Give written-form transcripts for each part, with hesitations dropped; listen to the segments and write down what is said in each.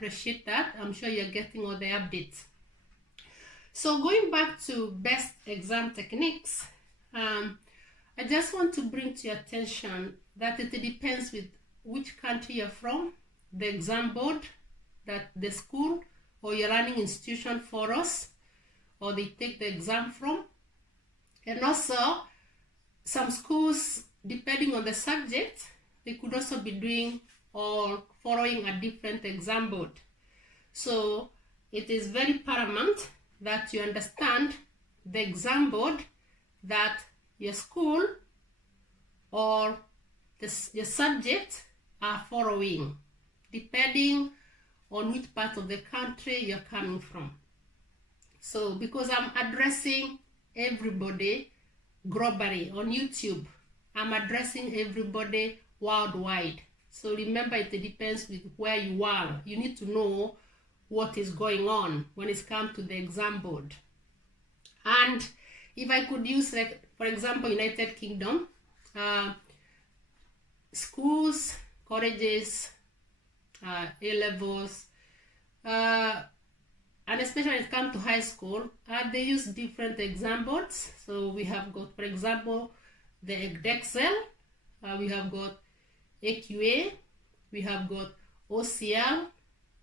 appreciate that. I'm sure you're getting all the updates. So going back to best exam techniques, I just want to bring to your attention that it depends with which country you're from, the exam board that the school or your learning institution for us, or they take the exam from. And also, some schools, depending on the subject, they could also be doing or following a different exam board. So it is very paramount that you understand the exam board that your school or your subject are following, depending on which part of the country you're coming from. So because I'm addressing everybody globally on YouTube, I'm addressing everybody worldwide. So remember, it depends with where you are. You need to know what is going on when it comes to the exam board. And if I could use, like, for example, United Kingdom, schools, colleges, A-levels, and especially when it comes to high school, they use different exam boards. So we have got, for example, the Edexcel, we have got AQA, we have got OCL,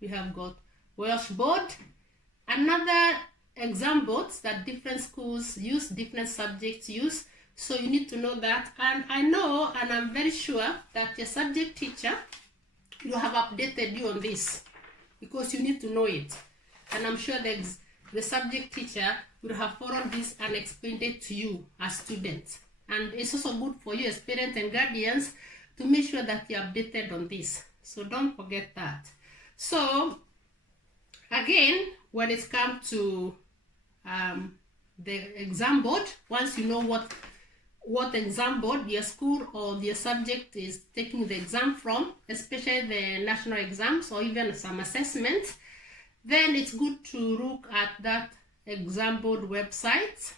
we have got Welsh Board, another exam boards that different schools use, different subjects use. So you need to know that. And I know, and I'm very sure that your subject teacher will have updated you on this, because you need to know it. And I'm sure the subject teacher will have followed this and explained it to you as students. And it's also good for you as parents and guardians to make sure that you're updated on this. So don't forget that. So again, when it comes to the exam board, once you know what exam board your school or your subject is taking the exam from, especially the national exams or even some assessments, then it's good to look at that exam board website.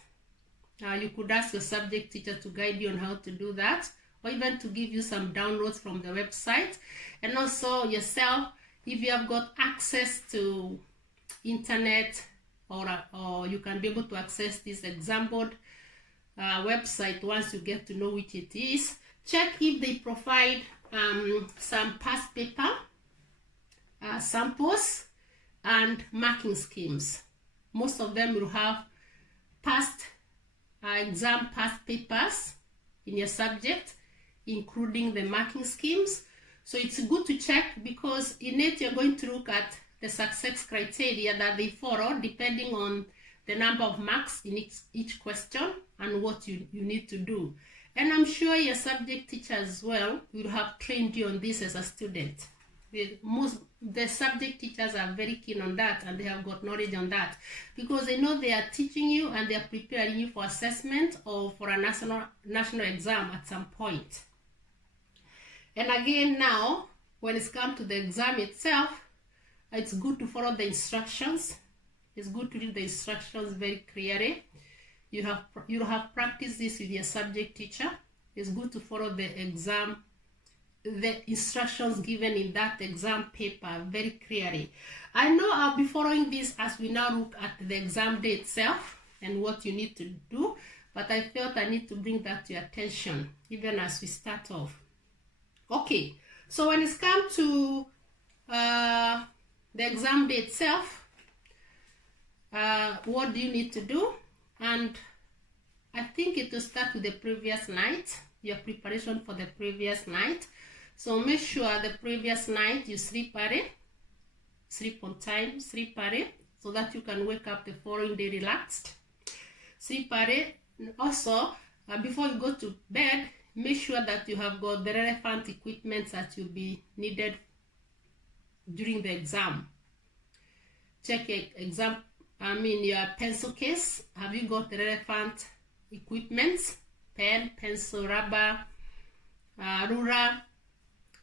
You could ask your subject teacher to guide you on how to do that, or even to give you some downloads from the website. And also yourself, if you have got access to internet, or you can be able to access this exam board website once you get to know which it is, check if they provide some past paper samples and marking schemes. Most of them will have past exam past papers in your subject, including the marking schemes. So it's good to check, because in it you're going to look at the success criteria that they follow depending on the number of marks in each question and what you need to do. And I'm sure your subject teacher as well will have trained you on this as a student. The subject teachers are very keen on that, and they have got knowledge on that, because they know they are teaching you and they are preparing you for assessment or for a national exam at some point. And again, now when it's come to the exam itself, it's good to follow the instructions. It's good to read the instructions very clearly. You have practiced this with your subject teacher. It's good to follow the instructions given in that exam paper very clearly. I know I'll be following this as we now look at the exam day itself and what you need to do, but I felt I need to bring that to your attention even as we start off. Okay, so when it's come to the exam day itself, what do you need to do? And I think it will start with the previous night, your preparation for the previous night. So make sure the previous night you sleep early, sleep on time, sleep early, so that you can wake up the following day relaxed. Sleep early. Also, before you go to bed, make sure that you have got the relevant equipment that will be needed during the exam. Check your pencil case. Have you got the relevant equipment? Pen, pencil, rubber, ruler.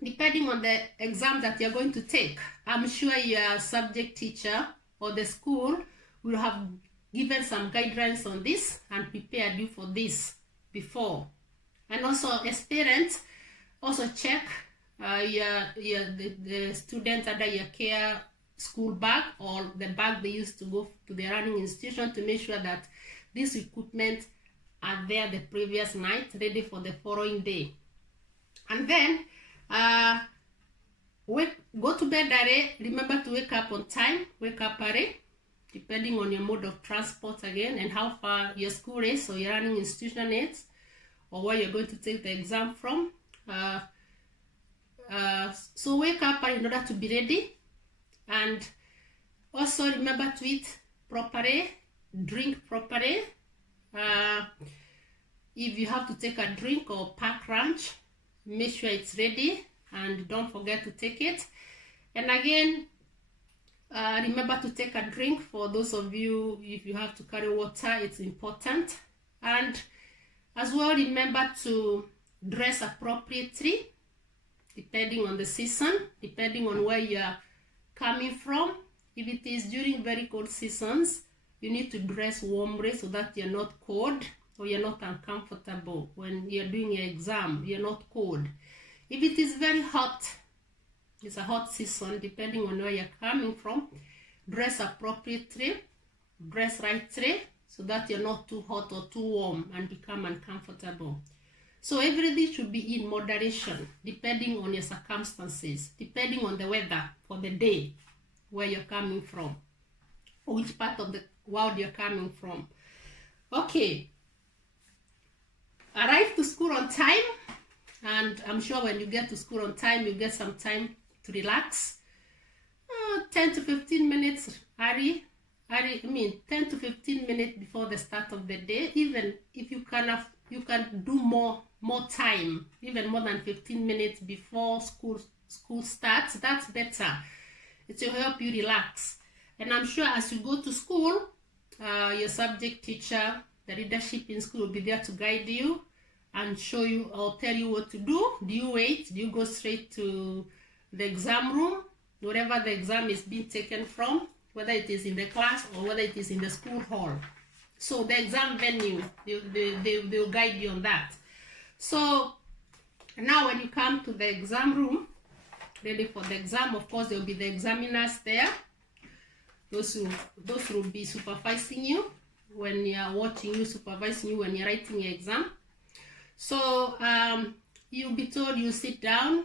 Depending on the exam that you're going to take, I'm sure your subject teacher or the school will have given some guidelines on this and prepared you for this before. And also, as parents, also check the students under your care school bag or the bag they used to go to the running institution, to make sure that this equipment are there the previous night, ready for the following day. And then go to bed early. Remember to wake up on time, wake up early, depending on your mode of transport again and how far your school is or your running institution is, or where you're going to take the exam from. So wake up in order to be ready, and also remember to eat properly, drink properly. If you have to take a drink or pack lunch, make sure it's ready and don't forget to take it. And again, remember to take a drink. For those of you, if you have to carry water, it's important. And as well, remember to dress appropriately, depending on the season, depending on where you are coming from. If it is during very cold seasons, you need to dress warmly so that you're not cold or you're not uncomfortable when you're doing your exam. You're not cold. If it is very hot, it's a hot season, depending on where you're coming from, dress appropriately, dress rightly, so that you're not too hot or too warm and become uncomfortable. So everything should be in moderation, depending on your circumstances, depending on the weather for the day, where you're coming from, or which part of the world you're coming from. Okay, arrive to school on time, and I'm sure when you get to school on time, you get some time to relax. 10 to 15 minutes early, 10 to 15 minutes before the start of the day. Even if you can do more time, even more than 15 minutes before school starts. That's better. It will help you relax. And I'm sure as you go to school, your subject teacher, the leadership in school will be there to guide you and show you or tell you what to do. Do you wait? Do you go straight to the exam room, wherever the exam is being taken from, whether it is in the class or whether it is in the school hall? So the exam venue, they'll guide you on that. So now when you come to the exam room, ready for the exam, of course there will be the examiners there. Those will be supervising you when you are watching you, supervising you when you're writing your exam. So you'll be told you sit down.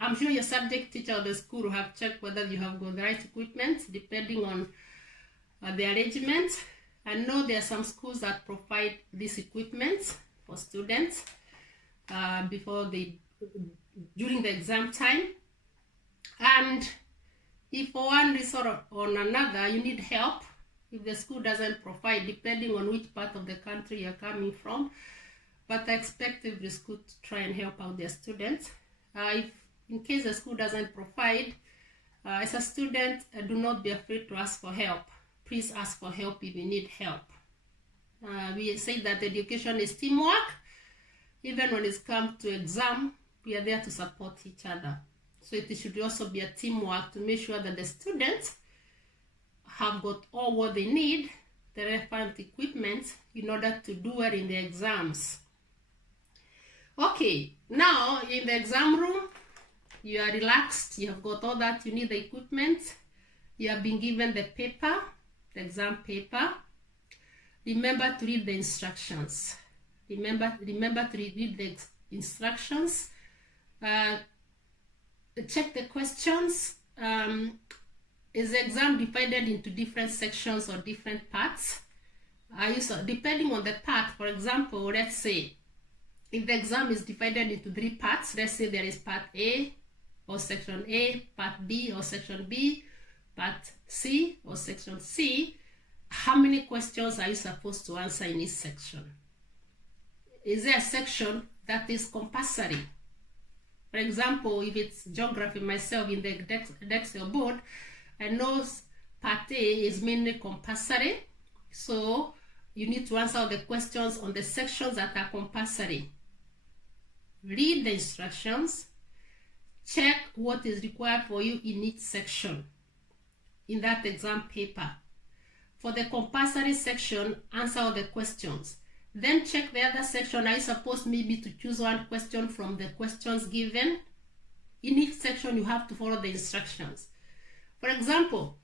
I'm sure your subject teacher or the school will have checked whether you have got the right equipment, depending on the arrangement. I know there are some schools that provide this equipment for students during the exam time. And if for one reason or another you need help, if the school doesn't provide, depending on which part of the country you're coming from, but I expect every school to try and help out their students. If in case the school doesn't provide, as a student, do not be afraid to ask for help. Please ask for help if you need help. We say that education is teamwork. Even when it's come to exam, we are there to support each other. So it should also be a teamwork to make sure that the students have got all what they need, the relevant equipment, in order to do well in the exams. Okay, now in the exam room, you are relaxed, you have got all that you need, the equipment, you have been given the paper, the exam paper. Remember to read the instructions. Remember to read the instructions. Check the questions. Is the exam divided into different sections or different parts? Depending on the part, for example, let's say if the exam is divided into 3 parts, let's say there is part A or section A, part B or section B, part C or section C, how many questions are you supposed to answer in each section? Is there a section that is compulsory? For example, if it's geography, myself in the Excel board, I know part A is mainly compulsory, so you need to answer the questions on the sections that are compulsory. Read the instructions, check what is required for you in each section in that exam paper. For the compulsory section, answer all the questions. Then check the other section. Are you supposed maybe to choose one question from the questions given? in each section you have to follow the instructions. For example,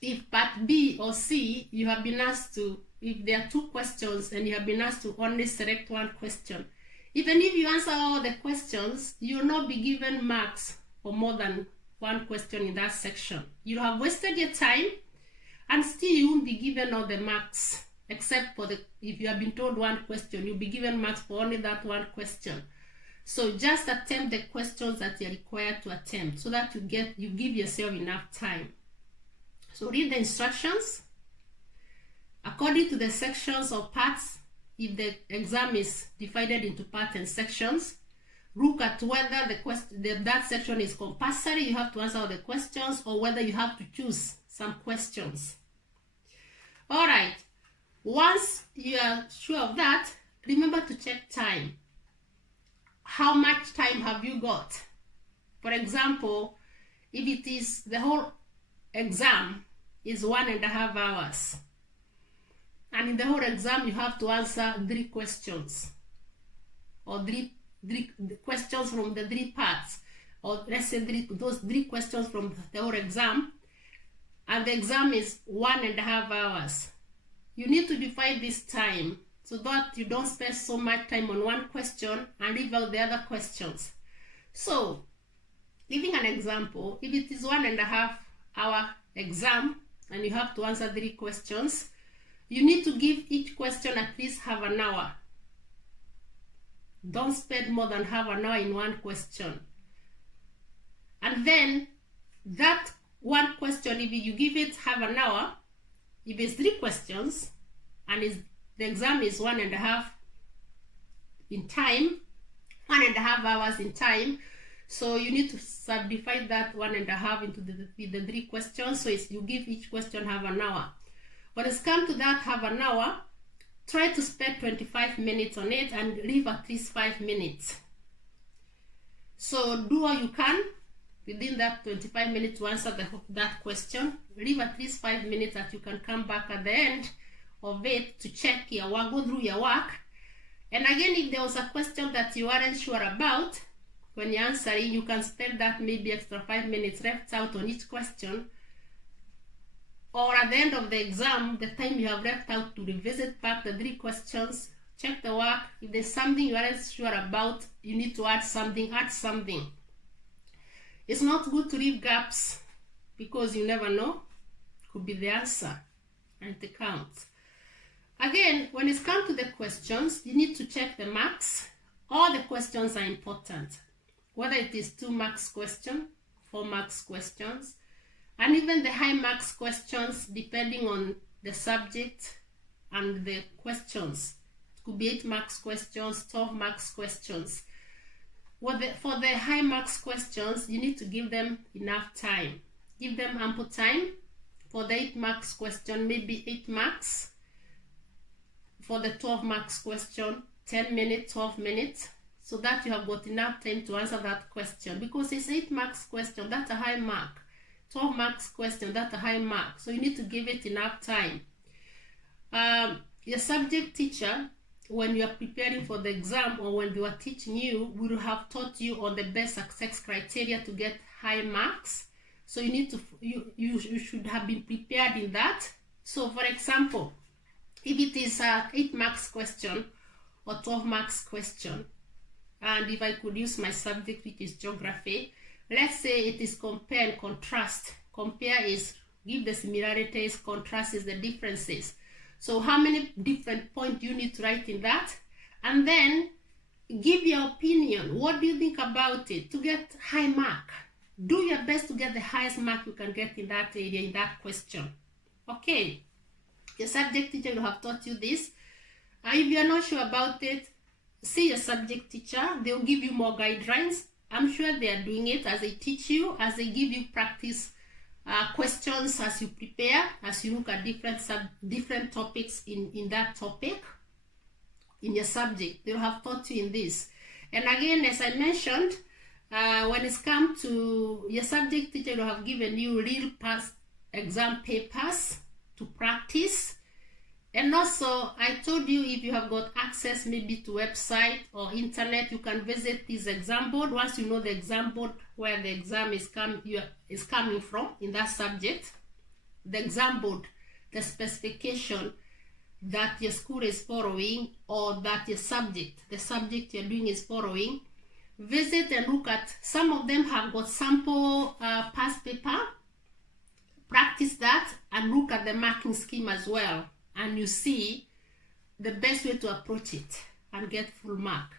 if part B or C, you have been asked to, if there are 2 questions and you have been asked to only select 1 question, even if you answer all the questions, you will not be given marks for more than 1 question in that section. You have wasted your time, and still you won't be given all the marks, except for if you have been told 1 question, you'll be given marks for only that 1 question. So just attempt the questions that you're required to attempt, so that you give yourself enough time. So read the instructions according to the sections or parts. If the exam is divided into parts and sections, look at whether that section is compulsory, you have to answer all the questions, or whether you have to choose some questions. All right, once you are sure of that, remember to check time. How much time have you got? For example, if it is the whole exam is 1.5 hours, and in the whole exam you have to answer 3 questions, or three questions from the 3 parts, or let's say those 3 questions from the whole exam, and the exam is 1.5 hours. You need to divide this time so that you don't spend so much time on 1 question and leave out the other questions. So, giving an example, if it is 1.5 hour exam and you have to answer 3 questions, you need to give each question at least half an hour. Don't spend more than half an hour in 1 question. And then that 1 question, if you give it half an hour, if it's 3 questions and the exam is 1.5 in time, 1.5 hours in time, so you need to subdivide that 1.5 into the 3 questions. So you give each question half an hour. When it's come to that half an hour, try to spend 25 minutes on it and leave at least 5 minutes. So do all you can within that 25 minutes to answer that question. Leave at least 5 minutes that you can come back at the end of it to check your work, go through your work. And again, if there was a question that you weren't sure about, when you're answering, you can spend that maybe extra 5 minutes left out on each question. Or at the end of the exam, the time you have left out to revisit back the 3 questions, check the work. If there's something you aren't sure about, you need to add something, It's not good to leave gaps, because you never know, could be the answer, and it counts. Again, when it's come to the questions, you need to check the marks. All the questions are important, whether it is 2 marks question, 4 marks questions, and even the high marks questions, depending on the subject and the questions. It could be 8 marks questions, 12 marks questions. For the high marks questions, you need to give them enough time. Give them ample time. For the 8 marks question, maybe 8 marks. For the 12 marks question, 10 minutes, 12 minutes, so that you have got enough time to answer that question. Because it's 8 marks question, that's a high mark. 12 marks question, that's a high mark. So you need to give it enough time. Your subject teacher, when you are preparing for the exam or when they were teaching you, will have taught you on the best success criteria to get high marks. So you need to, you should have been prepared in that. So for example, if it is a 8 marks question or 12 marks question, and if I could use my subject, which is geography, let's say it is compare and contrast. Compare is give the similarities, contrast is the differences. So how many different points you need to write in that? And then give your opinion. What do you think about it to get high mark? Do your best to get the highest mark you can get in that area, in that question. Okay. Your subject teacher will have taught you this. If you are not sure about it, see your subject teacher. They will give you more guidelines. I'm sure they are doing it as they teach you, as they give you practice questions as you prepare, as you look at different topics in that topic, in your subject. They will have taught you in this. And again, as I mentioned, when it's come to your subject teacher, will have given you real past exam papers to practice. And also, I told you, if you have got access maybe to website or internet, you can visit this exam board. Once you know the exam board, where the exam is coming from in that subject, the exam board, the specification that your school is following, or that the subject you're doing is following. Visit and look at, some of them have got sample past paper. Practice that and look at the marking scheme as well, and you see the best way to approach it and get full mark.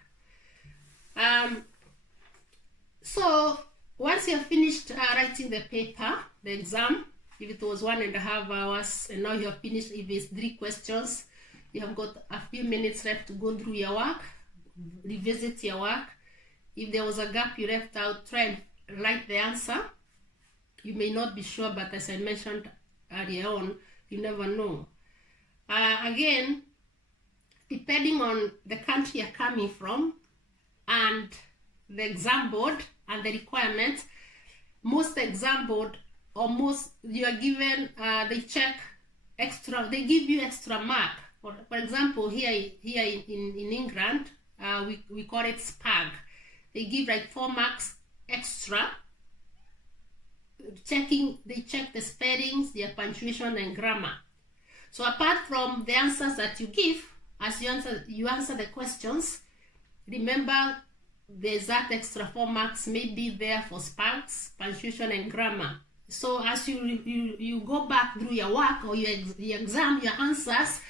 So once you're finished writing the paper, the exam, if it was 1.5 hours and now you're finished, if it's 3 questions, you have got a few minutes left to go through your work, revisit your work. If there was a gap you left out, try and write the answer. You may not be sure, but as I mentioned earlier on, you never know. Again, depending on the country you're coming from and the exam board and the requirements, most exam board, or most, you are given, they check extra, they give you extra mark. For example, here in England, we call it SPAG. They give like 4 marks extra. They check the spellings, their punctuation and grammar. So apart from the answers that you give, as you answer the questions, remember there's that extra 4 marks may be there for SPAGs, punctuation and grammar. So as you go back through your work or your exam, your answers,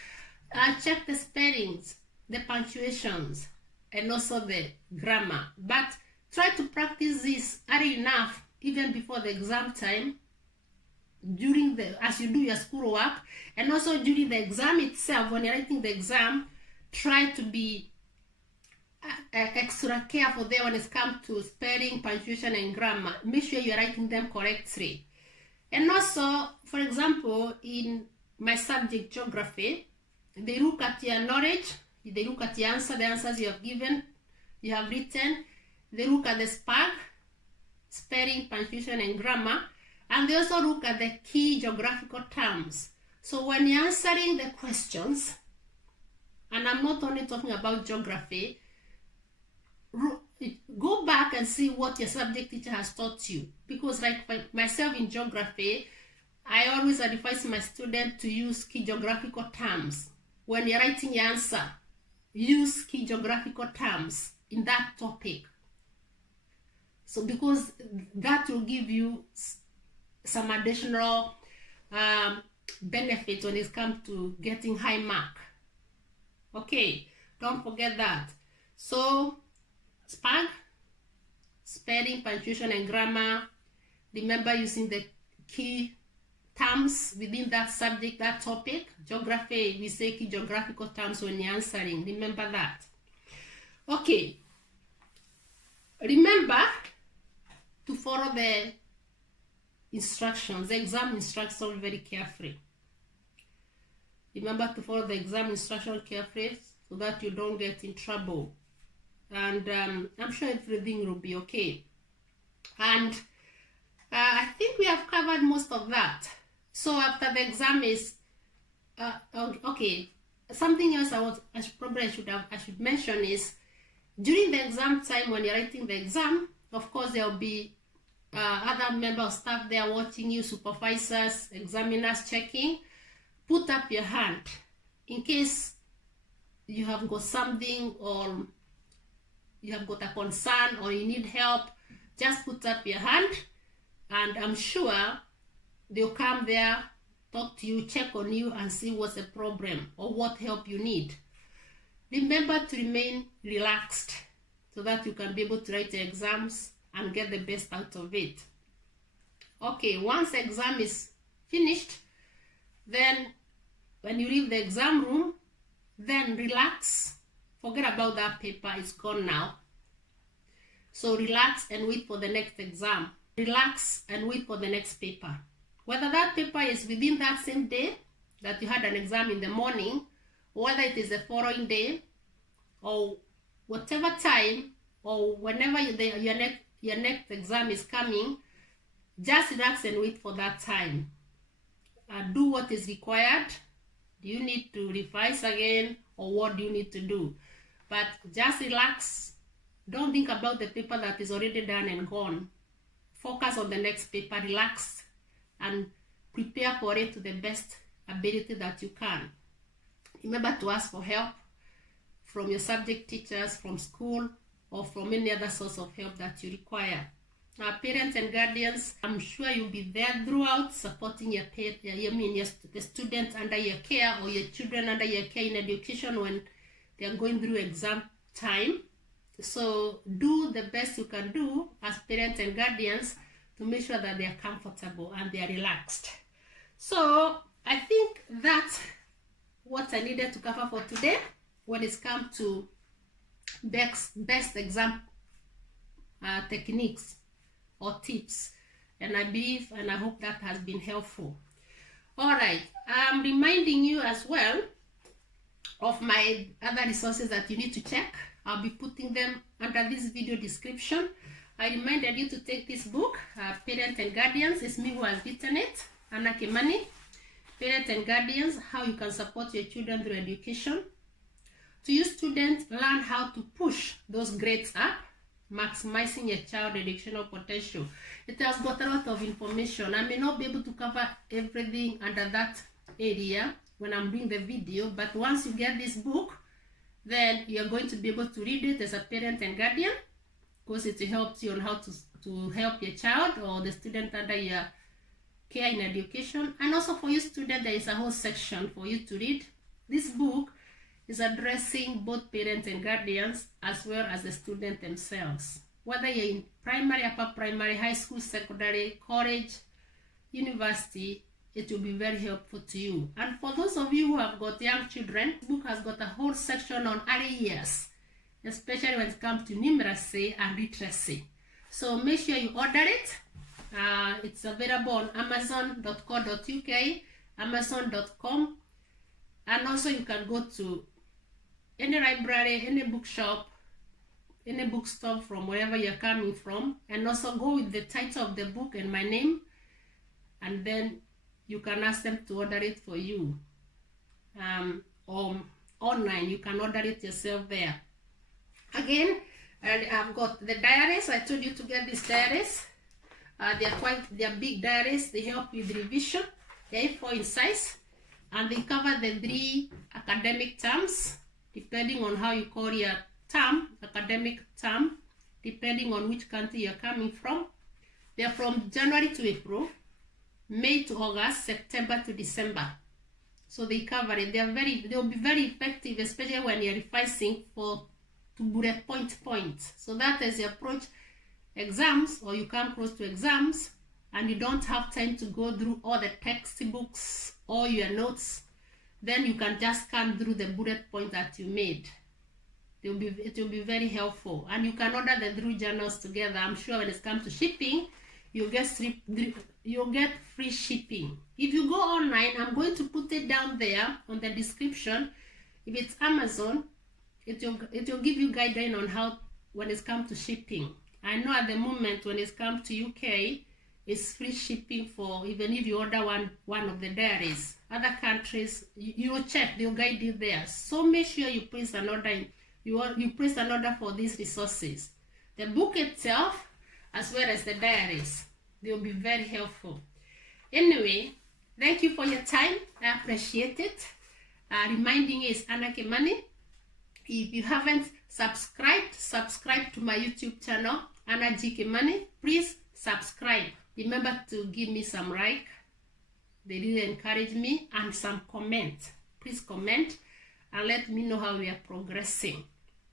check the spellings, the punctuations, and also the grammar. But try to practice this early enough, even before the exam time, as you do your schoolwork, and also during the exam itself. When you're writing the exam, try to be extra careful there when it comes to spelling, punctuation, and grammar. Make sure you're writing them correctly. And also, for example, in my subject, geography, they look at your knowledge, they look at your answer, the answers you have given, you have written, they look at the SPAG, spelling, punctuation, and grammar, and they also look at the key geographical terms. So when you're answering the questions, and I'm not only talking about geography, go back and see what your subject teacher has taught you. Because like myself in geography, I always advise my students to use key geographical terms. When you're writing your answer, use key geographical terms in that topic. So because that will give you some additional benefits when it comes to getting high mark. Okay, don't forget that. So SPAG, spelling, punctuation, and grammar. Remember using the key terms within that subject, that topic. Geography, we say key geographical terms when you're answering. Remember that. Okay. Remember to follow the instructions, the exam instructions very carefully. Remember to follow the exam instructions carefully so that you don't get in trouble. And I'm sure everything will be okay. And I think we have covered most of that. So after the exam is, okay, something else I should mention is, during the exam time, when you're writing the exam, of course, there will be other members of staff there watching you, supervisors, examiners checking. Put up your hand in case you have got something, or you have got a concern, or you need help. Just put up your hand, and I'm sure they'll come there, talk to you, check on you, and see what's the problem or what help you need. Remember to remain relaxed so that you can be able to write the exams and get the best out of it. Okay, once the exam is finished, then when you leave the exam room, then relax. Forget about that paper, it's gone now. So relax and wait for the next exam. Relax and wait for the next paper. Whether that paper is within that same day that you had an exam in the morning, or whether it is the following day, or whatever time, or whenever your next exam is coming, just relax and wait for that time. Do what is required. Do you need to revise again, or what do you need to do? But just relax. Don't think about the paper that is already done and gone. focus on the next paper, relax, and prepare for it to the best ability that you can. Remember to ask for help from your subject teachers, from school, or from any other source of help that you require. Parents and guardians, I'm sure you'll be there throughout, supporting the students under your care, or your children under your care in education when they're going through exam time. So do the best you can do as parents and guardians to make sure that they are comfortable and they are relaxed. So I think that's what I needed to cover for today when it's come to best exam techniques or tips, and I believe and I hope that has been helpful. All right, I'm reminding you as well of my other resources that you need to check. I'll be putting them under this video description. I reminded you to take this book, Parents and Guardians. It's me who has written it, Anna Kimani. Parents and Guardians, how you can support your children through education. To you students, learn how to push those grades up, maximizing your child's educational potential. It has got a lot of information. I may not be able to cover everything under that area when I'm doing the video, but once you get this book, then you're going to be able to read it as a parent and guardian, because it helps you on how to help your child or the student under your care in education. And also for you student, there is a whole section for you to read. This book is addressing both parents and guardians as well as the student themselves. Whether you're in primary, upper primary, high school, secondary, college, university, it will be very helpful to you. And for those of you who have got young children, the book has got a whole section on early years, especially when it comes to numeracy and literacy. So make sure you order it. It's available on amazon.co.uk, amazon.com, and also you can go to any library, any bookshop, any bookstore from wherever you're coming from, and also go with the title of the book and my name, and then you can ask them to order it for you. Or online, you can order it yourself there. Again, I've got the diaries. I told you to get these diaries. They're big diaries. They help with revision. They're A4 in size, and they cover the 3 academic terms, depending on how you call your term, academic term, depending on which country you're coming from. They're from January to April, May to August, September to December. So they cover it. They'll be very effective, especially when you're revising to bullet points. So that as you approach exams or you come close to exams and you don't have time to go through all the textbooks or your notes, then you can just scan through the bullet point that you made. It will be very helpful. And you can order the 3 journals together. I'm sure when it comes to shipping, you'll get free shipping. If you go online, I'm going to put it down there on the description. If it's Amazon, it will give you guideline on how when it comes to shipping. I know at the moment when it comes to UK, it's free shipping for even if you order one of the diaries. Other countries, you will check, they'll guide you there. So make sure you place an order. You place an order for these resources. The book itself, as well as the diaries, they will be very helpful. Anyway, thank you for your time. I appreciate it. Reminding you is Anna Kimani. If you haven't subscribe to my YouTube channel, Anna G. Kimani. Please subscribe. Remember to give me some like. They really encourage me, and some comment. Please comment and let me know how we are progressing.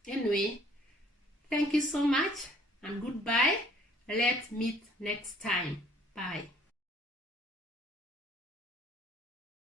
Anyway, thank you so much and goodbye. Let's meet next time. Bye.